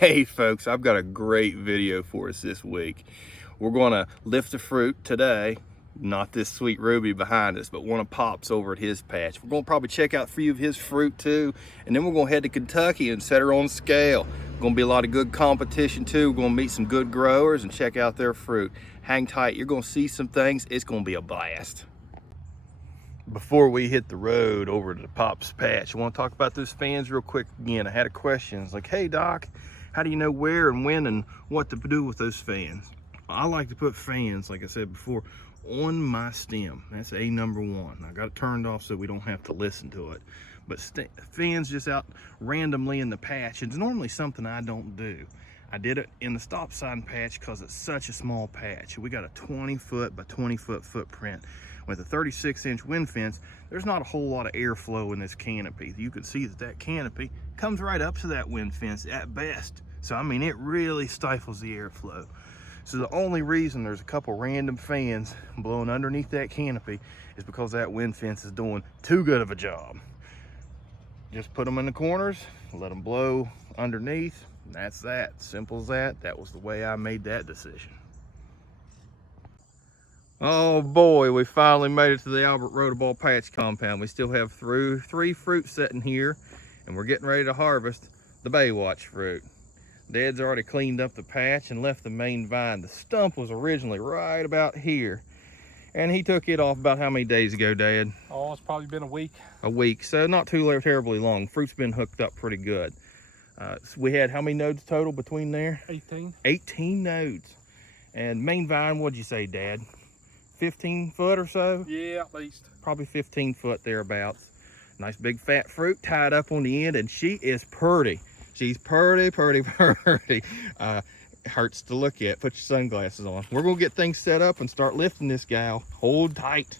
Hey folks, I've got a great video for us this week. We're gonna lift the fruit today, not this sweet Ruby behind us, but one of Pop's over at his patch. We're gonna probably check out a few of his fruit too, and then we're gonna head to Kentucky and set her on scale. Gonna be a lot of good competition too. We're gonna meet some good growers and check out their fruit. Hang tight, you're gonna see some things. It's gonna be a blast. Before we hit the road over to the Pop's patch, I want to talk about those fans real quick again. I had a question. It's like, hey Doc, how do you know where and when and what to do with those fans? I like to put fans, like I said before, on my stem. That's A number one. I got it turned off so we don't have to listen to it. But fans just out randomly in the patch, it's normally something I don't do. I did it in the stop sign patch because it's such a small patch. We got a 20 foot by 20 foot footprint. With a 36-inch wind fence, there's not a whole lot of airflow in this canopy. You can see that that canopy comes right up to that wind fence at best. So I mean, it really stifles the airflow. So the only reason there's a couple random fans blowing underneath that canopy is because that wind fence is doing too good of a job. Just put them in the corners, let them blow underneath, and that's that. Simple as that. That was the way I made that decision. Oh boy, we finally made it to the Albert Roderball patch compound. We still have three fruit sitting here, and we're getting ready to harvest the Baywatch fruit. Dad's already cleaned up the patch and left the main vine. The stump was originally right about here, and he took it off about how many days ago, Dad? Oh, it's probably been a week. A week, so not too terribly long. Fruit's been hooked up pretty good. So we had how many nodes total between there? 18. 18 nodes. And main vine, what'd you say, Dad? 15 foot or so? Yeah, at least. Probably 15 foot thereabouts. Nice big fat fruit tied up on the end, and she is pretty. She's pretty. Hurts to look at. Put your sunglasses on. We're gonna get things set up and start lifting this gal. Hold tight.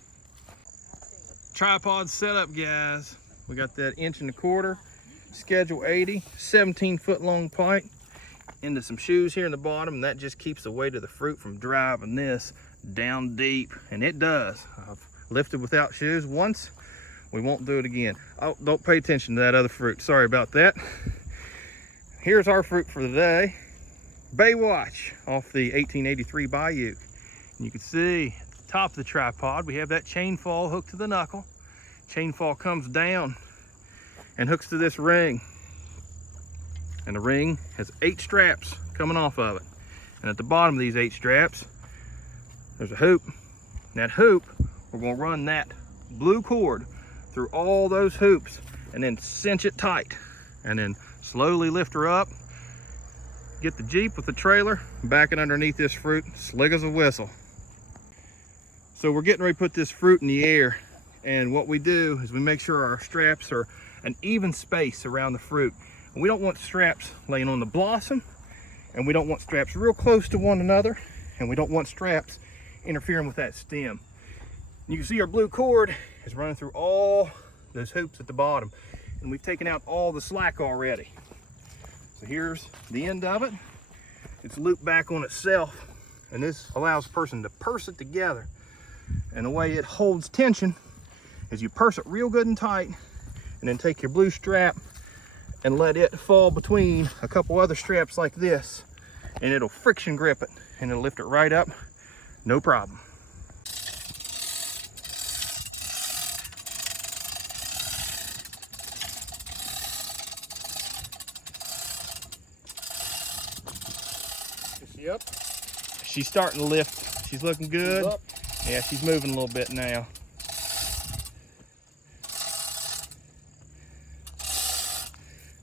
Tripod set up, guys. We got that 1.25 inch, schedule 80, 17 foot long pipe into some shoes here in the bottom, and that just keeps the weight of the fruit from driving this down deep, and it does. I've lifted without shoes once. We won't do it again. Oh, don't pay attention to that other fruit. Sorry about that. Here's our fruit for the day. Baywatch off the 1883 Bayou. And you can see at the top of the tripod, we have that chain fall hooked to the knuckle. Chain fall comes down and hooks to this ring. And the ring has 8 straps coming off of it. And at the bottom of these 8 straps, there's a hoop. And that hoop, we're gonna run that blue cord through all those hoops and then cinch it tight. And then slowly lift her up, get the Jeep with the trailer, back it underneath this fruit, slick as a whistle. So we're getting ready to put this fruit in the air. And what we do is we make sure our straps are an even space around the fruit. And we don't want straps laying on the blossom, and we don't want straps real close to one another, and we don't want straps interfering with that stem. You can see our blue cord is running through all those hoops at the bottom, and we've taken out all the slack already. So here's the end of it. It's looped back on itself, and this allows a person to purse it together. And the way it holds tension is you purse it real good and tight, and then take your blue strap and let it fall between a couple other straps like this, and it'll friction grip it, and it'll lift it right up, no problem. Is she up? She's starting to lift. She's looking good. She's up. Yeah, she's moving a little bit now.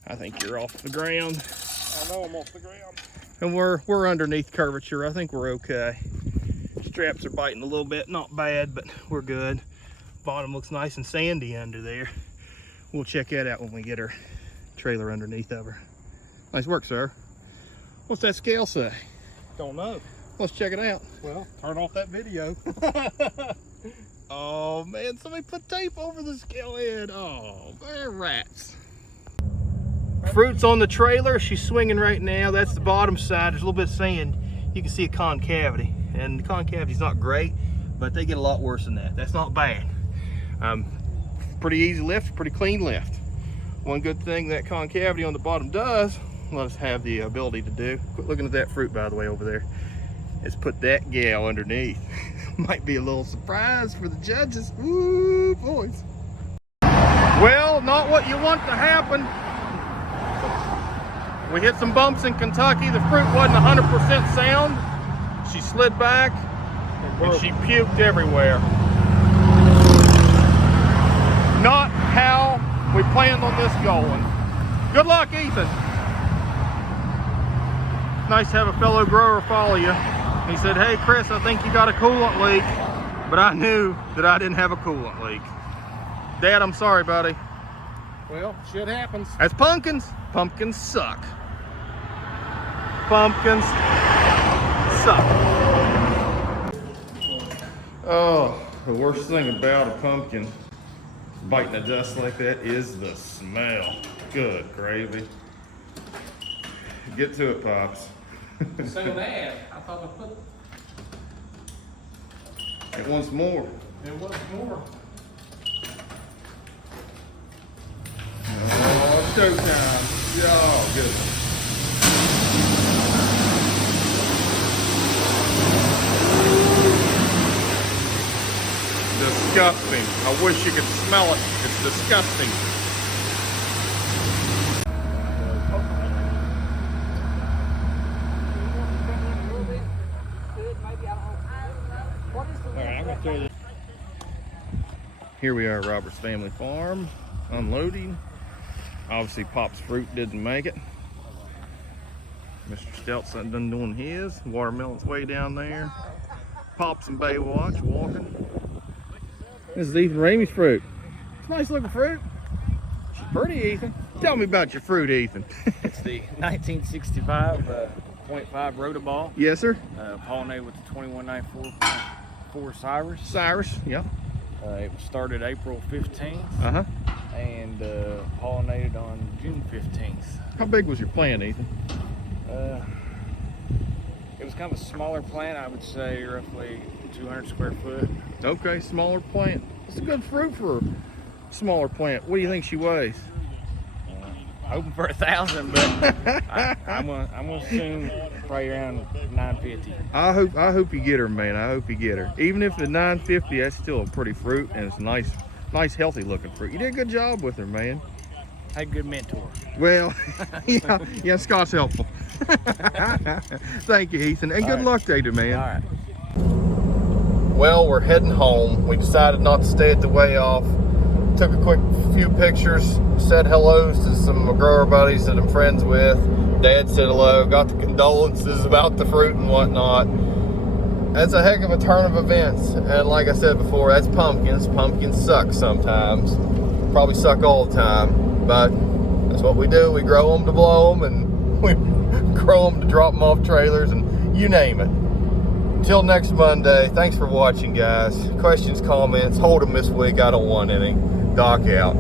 I think you're off the ground. I know I'm off the ground. And we're underneath curvature. I think we're okay. Straps are biting a little bit, not bad, but we're good. Bottom looks nice and sandy under there. We'll check that out when we get our trailer underneath of her. Nice work, sir. What's that scale say? Don't know. Let's check it out. Well, turn off that video. Oh man, somebody put tape over the scale head. Oh, they're rats. Fruit's on the trailer. She's swinging right now. That's the bottom side. There's a little bit of sand. You can see a concavity, and the concavity's not great, but they get a lot worse than that. That's not bad. Pretty easy lift, pretty clean lift. One good thing that concavity on the bottom does, let us have the ability to do. Quit looking at that fruit, by the way, over there. Is put that gal underneath. Might be a little surprise for the judges. Ooh, boys. Well, not what you want to happen. We hit some bumps in Kentucky. The fruit wasn't 100% sound. She slid back and she puked everywhere. Not how we planned on this going. Good luck, Ethan. Nice to have a fellow grower follow you. He said, hey Chris, I think you got a coolant leak. But I knew that I didn't have a coolant leak. Dad, I'm sorry, buddy. Well, shit happens. That's pumpkins. Pumpkins suck. Pumpkins suck. Oh, the worst thing about a pumpkin biting the dust like that is the smell. Good gravy. Get to it, Pops. So bad. I thought I put It wants more. it was more. Oh, showtime. Oh, good. Disgusting. I wish you could smell it. It's disgusting. Here we are at Robert's Family Farm, unloading. Obviously Pop's fruit didn't make it. Mr. Stelt's done doing his. Watermelon's way down there. Pops and Baywatch walking. This is Ethan Ramey's fruit. It's nice looking fruit. She's pretty, Ethan. Tell me about your fruit, Ethan. It's the 1965 .5 Rotoball, Yes, sir. pollinated with the 2194.4 Cyrus. Cyrus, yep. It was started April 15th Uh-huh. and pollinated on June 15th. How big was your plant, Ethan? It was kind of a smaller plant, I would say roughly 200 square foot. Okay, smaller plant. It's a good fruit for a smaller plant. What do you think she weighs? Hoping for 1,000, but I'm gonna assume probably around 950. I hope you get her, man. I hope you get her. Even if the 950, that's still a pretty fruit, and it's nice, healthy looking fruit. You did a good job with her, man. Had a good mentor. Well, yeah, Scott's helpful. Thank you, Ethan, and good right. luck to you, man. All right. Well, we're heading home. We decided not to stay at the Way Off. Took a quick few pictures, said hellos to some grower buddies that I'm friends with. Dad said hello, got the condolences about the fruit and whatnot. That's a heck of a turn of events. And like I said before, that's pumpkins. Pumpkins suck sometimes. Probably suck all the time, but that's what we do. We grow them to blow them, and we grow them to drop them off trailers, and you name it. Until next Monday, thanks for watching, guys. Questions, comments, hold them this week. I don't want any. Doc out.